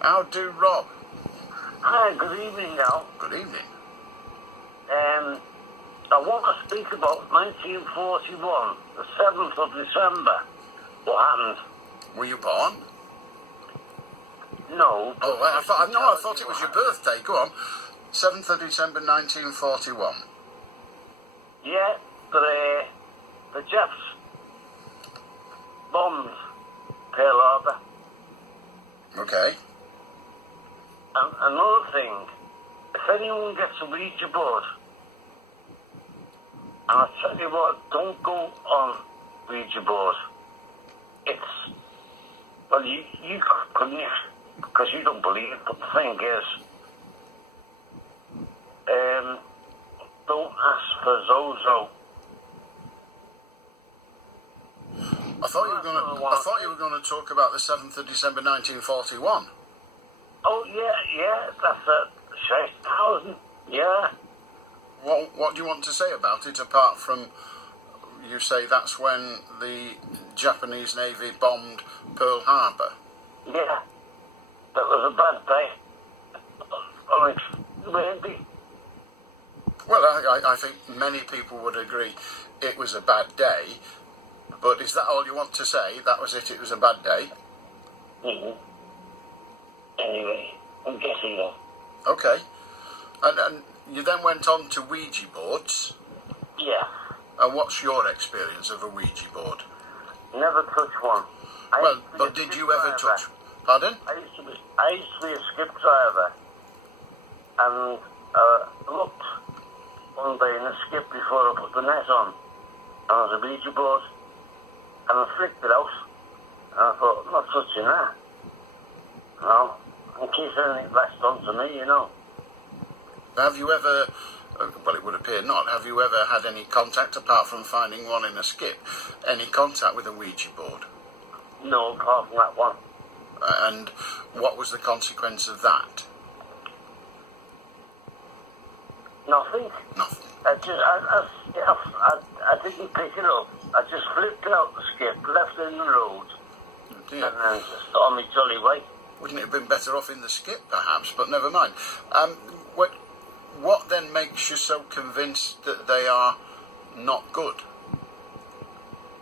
How do, Rob? Hi, good evening now. Good evening. I want to speak about 1941, the 7th of December. What happened? Were you born? No. Oh, I thought it was your birthday. Go on. 7th of December 1941. Yeah, the Japs bombed Pearl Harbor. Okay. And another thing, if anyone gets a Ouija board, and I tell you what, don't go on Ouija board. It's, well, you couldn't, because you don't believe it, but the thing is, don't ask for Zozo. I thought you were going to talk about the 7th of December 1941. Oh, yeah, that's a 6,000, yeah. What do you want to say about it, apart from you say that's when the Japanese Navy bombed Pearl Harbor? Yeah, that was a bad day. Oh, maybe. Well, I think many people would agree it was a bad day, but is that all you want to say? That was it was a bad day? Mm-hmm. Anyway, I'm guessing that. Okay. And you then went on to Ouija boards. Yeah. And what's your experience of a Ouija board? Never touch one. Well, but did you ever touch... Pardon? I used to be a skip driver, and looked one day in the skip before I put the net on, and there was a Ouija board, and I flicked it out, and I thought, I'm not touching that. No, in case anything latched onto me, you know. Have you ever, well, it would appear not, have you ever had any contact, apart from finding one in a skip, any contact with a Ouija board? No, apart from that one. And what was the consequence of that? Nothing. Nothing. I didn't pick it up. I just flipped it out the skip, left it in the road, Dear. and then just on my jolly way. Wouldn't it have been better off in the skip, perhaps? But never mind. What then makes you so convinced that they are not good?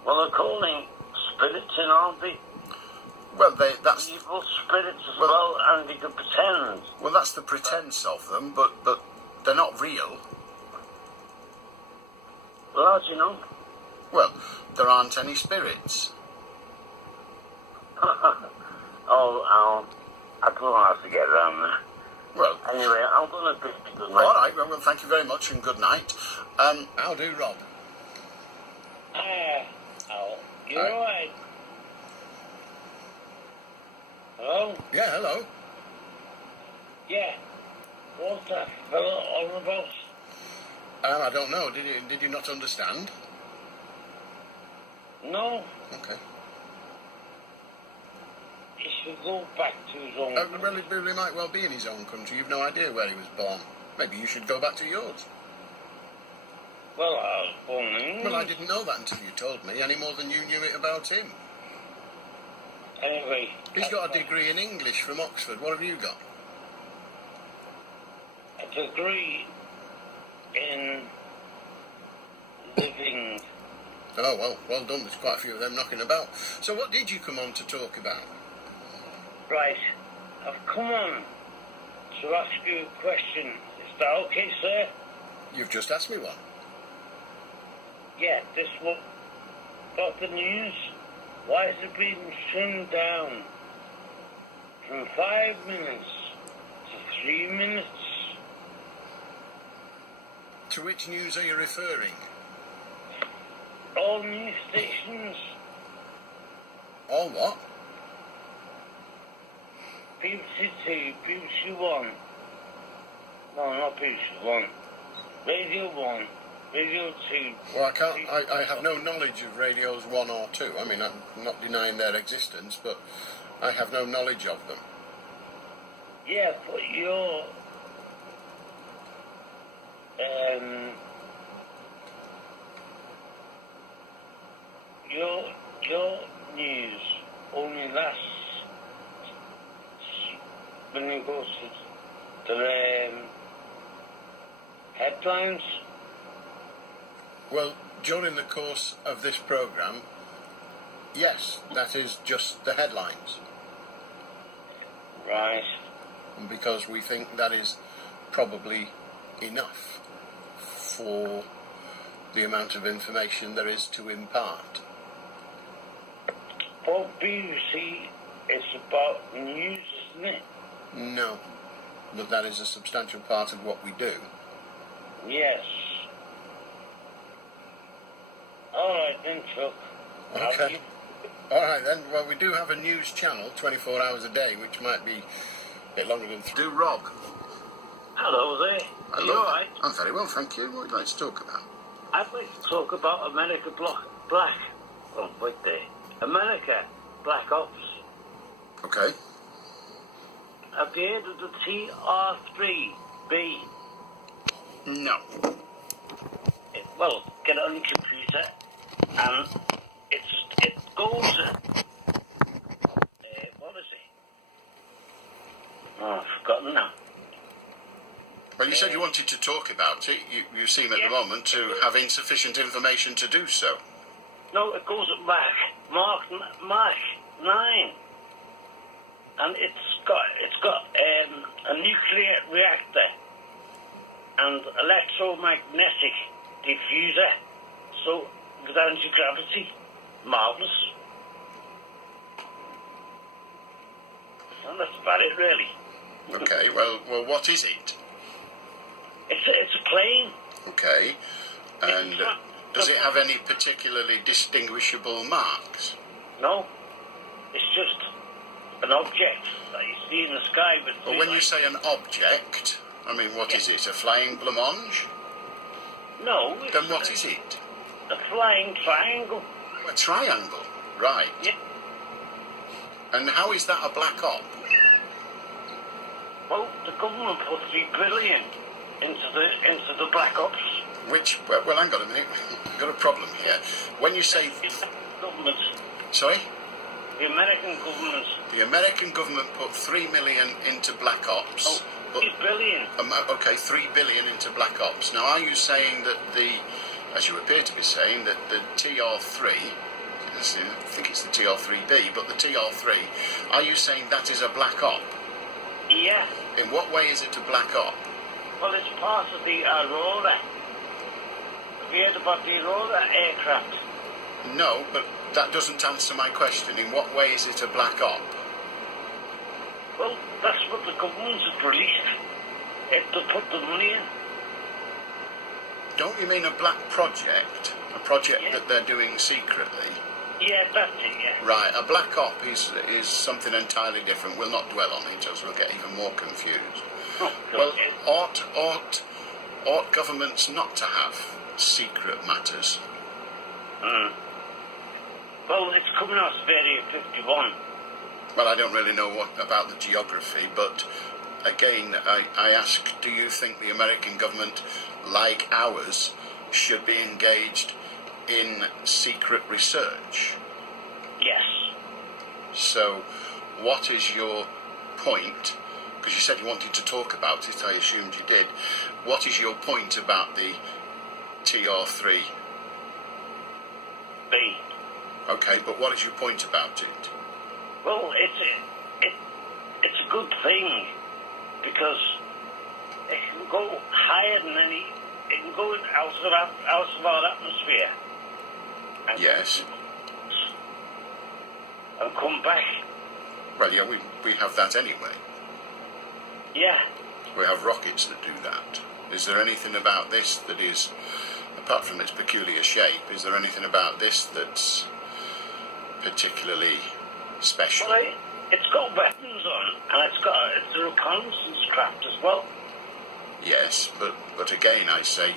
Well, they're calling spirits in, aren't they? Well, that's evil spirits as well, and they can pretend. Well, that's the pretense of them, but they're not real. Well, how do you know? Well, there aren't any spirits. Oh, I don't know how to get around there. Well, anyway, I'm going to bid you good night. All right, well, thank you very much and good night. How do, Rob? Al, you all right? Hello? Yeah, hello. Yeah. What's that fellow on about? I don't know. Did you not understand? No. Okay. He should go back to his own country. Well, he might well be in his own country. You've no idea where he was born. Maybe you should go back to yours. Well, I was born in England. Well, I didn't know that until you told me, any more than you knew it about him. Anyway. He's got a degree in English from Oxford. What have you got? A degree in living. Oh, well done. There's quite a few of them knocking about. So what did you come on to talk about? Right. I've come on to ask you a question. Is that okay, sir? You've just asked me one. Yeah, this one. Got the news. Why has it been trimmed down from 5 minutes to 3 minutes? To which news are you referring? All news stations. All what? BBC 2, BBC 1. No, not BBC 1. Radio 1, Radio 2. Well, I have no knowledge of radios 1 or 2. I mean, I'm not denying their existence, but I have no knowledge of them. Yeah, but your news only lasts been ghosted. The headlines. Well, during the course of this programme, yes, that is just the headlines. Right. And because we think that is probably enough for the amount of information there is to impart. Well, BBC is about news, isn't it? No, but that is a substantial part of what we do. Yes. All right then, Chuck. Okay. All right then. Well, we do have a news channel 24 hours a day, which might be a bit longer than... Do Rob. Hello there. Are you all right? I'm very well, thank you. What would you like to talk about? I'd like to talk about America Black. Oh, wait there. America Black Ops. Okay. Have you heard of the TR3B? No. Well, get it on your computer, and it goes. What is it? Oh, I've forgotten now. Well, you said you wanted to talk about it. You seem at the moment to have insufficient information to do so. No, it goes at Mark 9, and it's got a nuclear reactor and electromagnetic diffuser, so with anti-gravity, marvellous. And that's about it, really. Okay. Well, what is it? It's a plane. Okay. And does it have any particularly distinguishable marks? No, it's just an object that you see in the sky. But Well, when you say an object, I mean, what is it? A flying blancmange? No. Then what is it? A flying triangle. A triangle, right. Yeah. And how is that a black op? Well, the government put $3 billion into the black ops. Which, well, hang on a minute. We've got a problem here. When you say... Government. Sorry? The American government. The American government put $3 million into black ops. Oh, $3 billion. Okay, $3 billion into black ops. Now, are you saying that as you appear to be saying, that the TR3, I think it's the TR3B, but the TR3, are you saying that is a black op? Yeah. In what way is it a black op? Well, it's part of the Aurora. Have you heard about the Aurora aircraft? No, but that doesn't answer my question. In what way is it a black op? Well, that's what the government has released. To put the money in. Don't you mean a black project? A project that they're doing secretly? Yeah, that's it, yeah. Right, a black op is something entirely different. We'll not dwell on it, else we'll get even more confused. Oh, well, ought governments not to have secret matters? Well, it's coming out of Area 51. Well, I don't really know about the geography, but again, I ask, do you think the American government, like ours, should be engaged in secret research? Yes. So, what is your point? Because you said you wanted to talk about it, I assumed you did. What is your point about the TR3? B. Okay, but what is your point about it? Well, it's a good thing because it can go higher than it can go out of our atmosphere. And Yes. And come back. Well, yeah, we have that anyway. Yeah. We have rockets that do that. Is there anything about this that is, apart from its peculiar shape, is there anything about this that's particularly special? Well, it's got weapons on, and it's a reconnaissance craft as well. Yes, but again, I say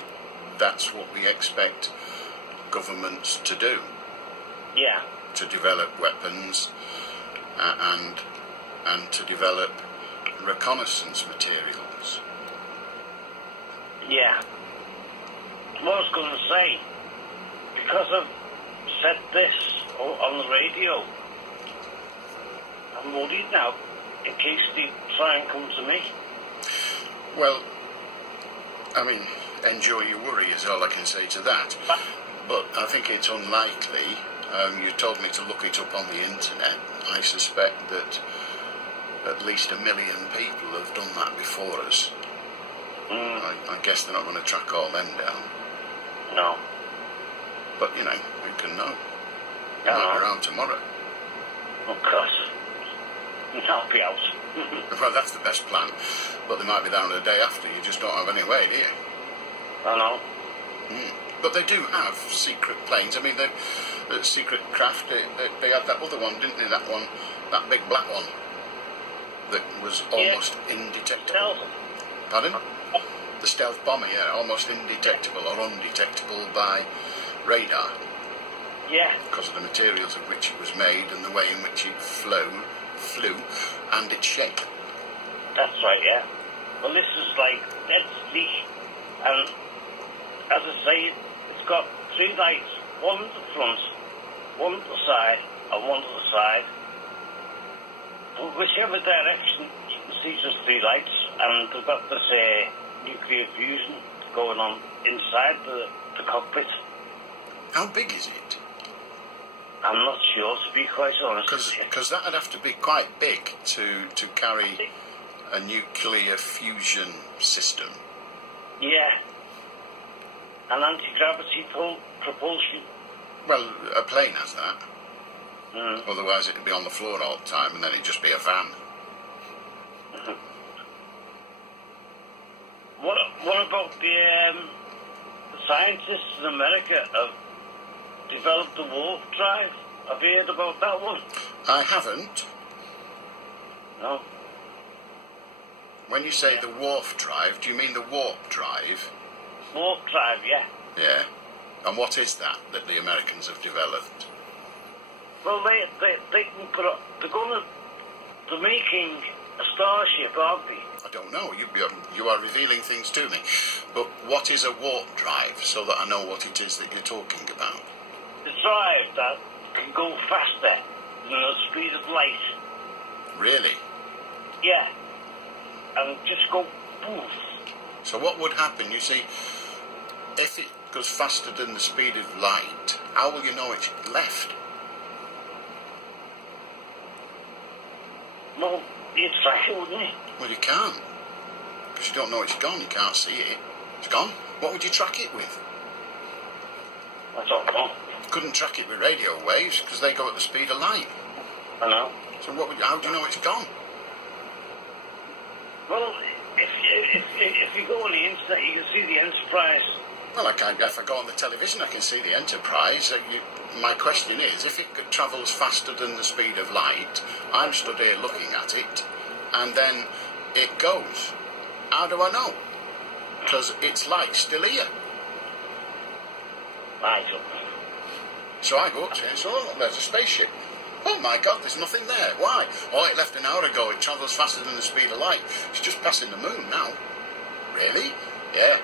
that's what we expect governments to do. Yeah. To develop weapons and to develop reconnaissance materials. Yeah. What I was going to say, because I've said this on the radio, I'm worried now in case they try and come to me. Well, I mean, enjoy your worry is all I can say to that. But I think it's unlikely. You told me to look it up on the internet. I suspect that at least 1 million people have done that before us. I guess they're not going to track all them down. No. But, you know, who can know? They might be around tomorrow. Of course. I'll be out. Well, that's the best plan. But they might be down the day after. You just don't have any way, do you? I know. But they do have secret planes. I mean, the secret craft, they had that other one, didn't they? That one, that big black one that was almost indetectable. Stealth. Pardon? The stealth bomber, yeah, almost indetectable or undetectable by radar. Yeah. Because of the materials of which it was made and the way in which it flew, and its shape. That's right, yeah. Well, this is like dead sleek, and as I say, it's got 3 lights, one at the front, one at the side, and one at the side. But whichever direction, you can see just 3 lights, and they've got this nuclear fusion going on inside the cockpit. How big is it? I'm not sure, to be quite honest. Because that would have to be quite big to carry a nuclear fusion system. Yeah. An anti-gravity propulsion. Well, a plane has that. Otherwise it'd be on the floor all the time and then it'd just be a van. What about the scientists in America have developed the warp drive? Have you heard about that one? I haven't. No. When you say the warp drive, do you mean the warp drive? Warp drive, yeah. Yeah. And what is that the Americans have developed? Well, they can put up. They're making a starship, aren't they? I don't know. You are revealing things to me. But what is a warp drive, so that I know what it is that you're talking about? The drive that can go faster than the speed of light. Really? Yeah. And just go poof. So what would happen, you see, if it goes faster than the speed of light, how will you know it's left? Well, you'd track it, wouldn't you? Well, you can't. Because you don't know it's gone, you can't see it. It's gone. What would you track it with? I don't know. You couldn't track it with radio waves, because they go at the speed of light. I know. So how do you know it's gone? Well, if you go on the internet, you can see the Enterprise. Well, if I go on the television, I can see the Enterprise. My question is, if it travels faster than the speed of light, I'm stood here looking at it, and then it goes. How do I know? Because its light's still here. Right. So I go up to it and say, oh, there's a spaceship. Oh my God, there's nothing there. Why? Oh, it left an hour ago. It travels faster than the speed of light. It's just passing the moon now. Really? Yeah.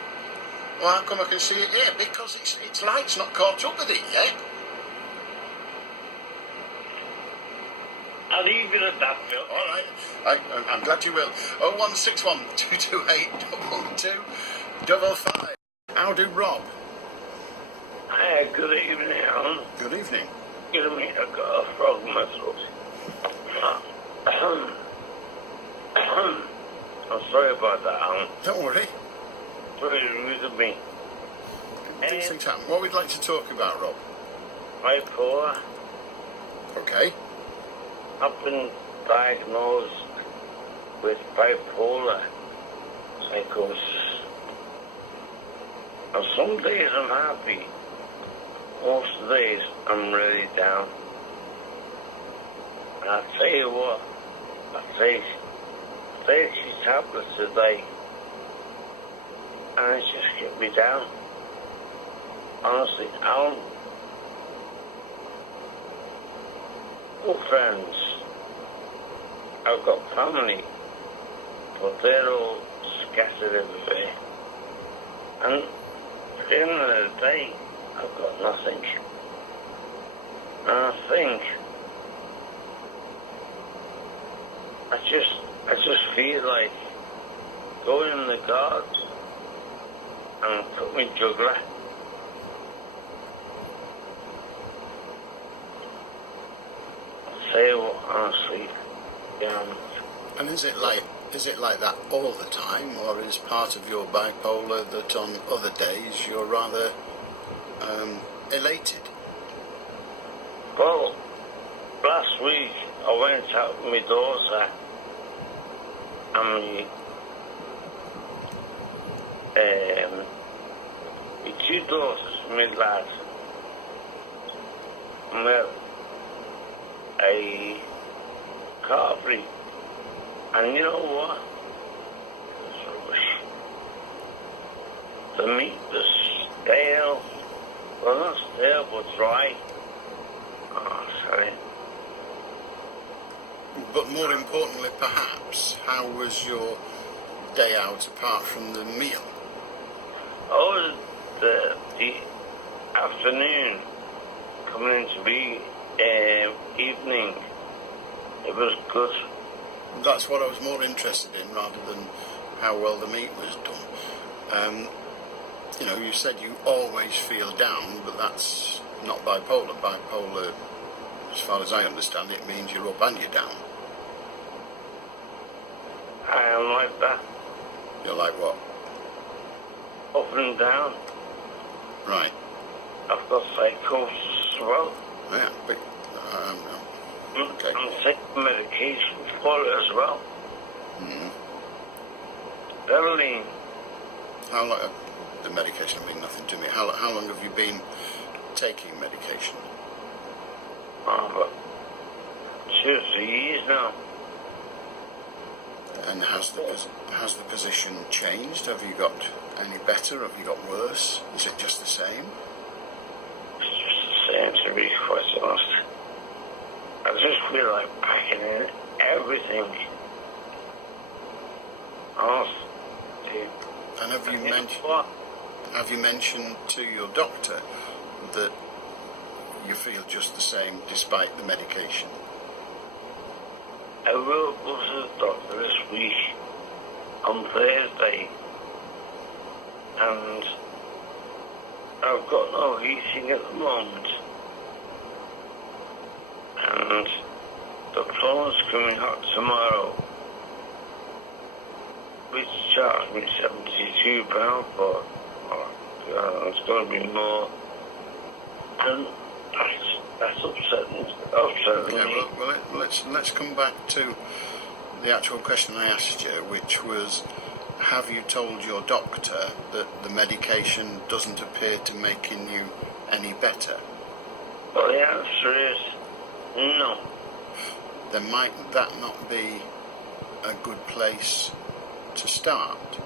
Well, how come I can see it here? Because its light's not caught up with it yet. I'll leave it at that, Bill. All right. I'm glad you will. 0161 228 1255. How do Rob? Hi, good evening, Alan. Good evening. Give me a frog in my throat. I'm sorry about that, Alan. Don't worry. Very rude of me. These things happen. What would you like to talk about, Rob? Bipolar. Okay. I've been diagnosed with bipolar psychosis. And some days I'm happy. Most days I'm really down. And I tell you what, I take 30 tablets a day. And it just kept me down. Honestly, Alan. No friends. I've got family, but they're all scattered everywhere. And at the end of the day, I've got nothing. And I think I just feel like going in the garden and put my juggler. Say what, honestly. And is it like that all the time, or is part of your bipolar that on other days you're rather elated? Well, last week I went out with my daughter and my two daughters, my lad, and we had a coffee. And you know what? It was rubbish. The meat was stale. Well, not stale, but dry. Oh, sorry. But more importantly, perhaps, how was your day out apart from the meal? Oh, the afternoon coming into the evening, it was good. That's what I was more interested in, rather than how well the meat was done. You know, you said you always feel down, but that's not bipolar. Bipolar, as far as I understand it, means you're up and you're down. I am like that. You're like what? Up and down. Right. I've got psychosis as well. Yeah, but okay. I'm taking medication for it as well. Mm. Early. How long? The medication means nothing to me. How long have you been taking medication? But 2 or 3 years now. And has the position changed? Have you got any better? Have you got worse? Is it just the same? It's just the same, to be quite honest. I just feel like packing in everything. Honestly. And have you mentioned to your doctor that you feel just the same despite the medication? I will go to the doctor this week on Thursday, and I've got no heating at the moment, and the plumber's coming out tomorrow, which charged me £72 for. It's going to be more, and that's upsetting me. Well, let's come back to the actual question I asked you, which was, have you told your doctor that the medication doesn't appear to making you any better? Well, the answer is no. Then might that not be a good place to start?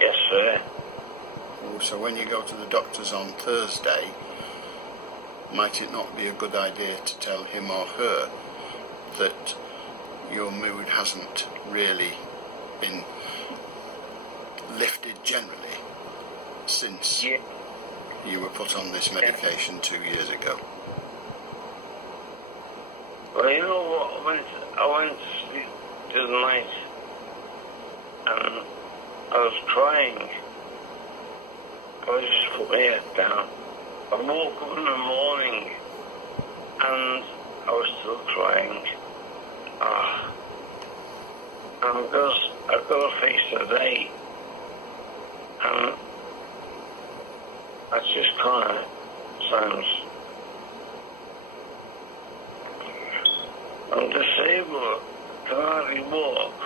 Yes, sir. So when you go to the doctor's on Thursday, might it not be a good idea to tell him or her that your mood hasn't really been lifted generally since you were put on this medication 2 years ago? Well, you know what? I went to sleep the other night and I was crying. I just put my head down. I woke up in the morning and I was still crying. And because I've got to face the day, and that just kind of sounds. I'm disabled, can hardly walk.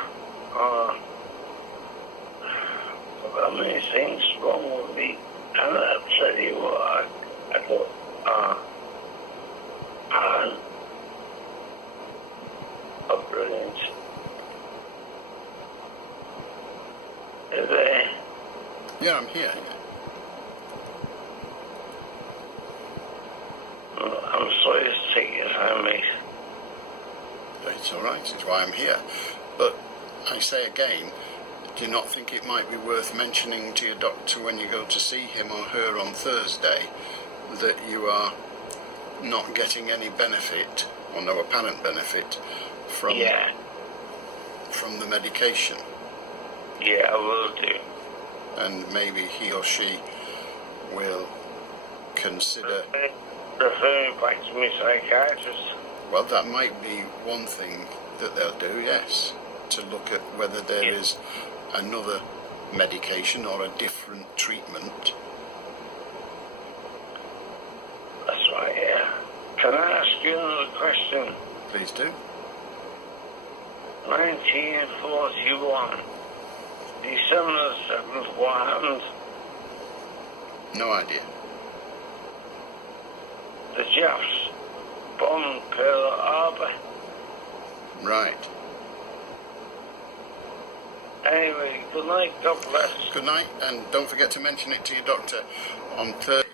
I've got many things wrong with me, and I'll tell you what, I thought, Alan, brilliant. Is there? Yeah, I'm here. I'm sorry to take your time, mate. It's all right. It's why I'm here. But I say again, do you not think it might be worth mentioning to your doctor when you go to see him or her on Thursday that you are not getting any benefit, or no apparent benefit, from from the medication. Yeah, I will do. And maybe he or she will consider... Refer me back to my psychiatrist. Well, that might be one thing that they'll do, yes. To look at whether there is another medication or a different treatment. That's right, yeah. Can I ask you another question? Please do. 1941, December 7th, what happened? No idea. The Japs bombed Pearl Harbor. Right. Anyway, good night, God bless. Good night, and don't forget to mention it to your doctor on Thursday.